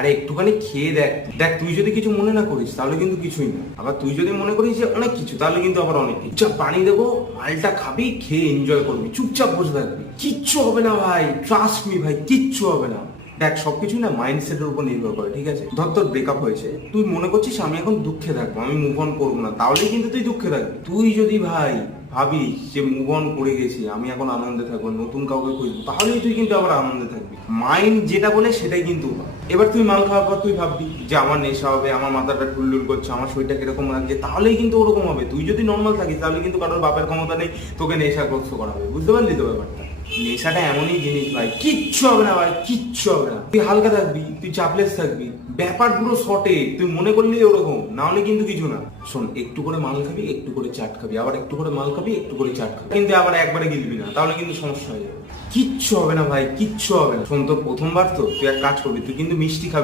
আরে একটুখানি খেয়ে দেখ দেখ, তুই যদি কিছু মনে না করিস তাহলে কিন্তু কিছুই না, আবার তুই যদি মনে করিস যে অনেক কিছু তাহলে কিন্তু আবার অনেক কিছু। চুপচাপ পানি দেবো, মালটা খাবি, খেয়ে এনজয় করবি, চুপচাপ বসে থাকবি, কিচ্ছু হবে না ভাই, ট্রাস্ট মি ভাই, কিচ্ছু হবে না। দেখ সবকিছু না মাইন্ডসেটের উপর নির্ভর করে, ঠিক আছে? ধর তোর ব্রেকআপ হয়েছে, তুই মনে করছিস আমি এখন দুঃখে থাকবো, আমি মুভ অন করবো না, তাহলেই কিন্তু তুই দুঃখে থাকবি। তুই যদি ভাই ভাবিস যে মুভ অন করে গেছি, আমি এখন আনন্দে থাকবো, নতুন কাউকে খুঁজবো, তাহলেই তুই কিন্তু আবার আনন্দে থাকবি। মাইন্ড যেটা বলে সেটাই কিন্তু হয়। এবার তুই মাল খাওয়ার পর তুই ভাববি যে আমার নেশা হবে, আমার মাথাটা ঠুলঠুল করছে, আমার শরীরটা কিরকম লাগছে, তাহলেই কিন্তু ওরকম হবে। তুই যদি নর্মাল থাকিস তাহলে কিন্তু কারোর বাপের ক্ষমতা নেই তোকে নেশাগ্রস্ত করাবে, বুঝতে পারলি তো ব্যাপারটা? নেশাটা এমনই জিনিস ভাই, কিচ্ছু হবে না ভাই, কিচ্ছু হবে না। তুই হালকা থাকবি, তুই চাপলেস থাকবি, ব্যাপার পুরো শর্টে, তুই মনে করলেই ওরকম, না হলে কিন্তু কিছু না। শোন, একটু করে মাল খাবি, একটু করে চাট খাবি, আবার একটু করে মাল খাবি, একটু করে চাট খাবি, কিন্তু আবার একবারে গিলবি না, তাহলে কিন্তু সমস্যা হয়ে যাবে। কিচ্ছু হবে না ভাই, কিচ্ছু হবে না। শোন, তোর প্রথমবার তো তুই এক কাজ করবি, তুই কিন্তু মিষ্টি খাবি।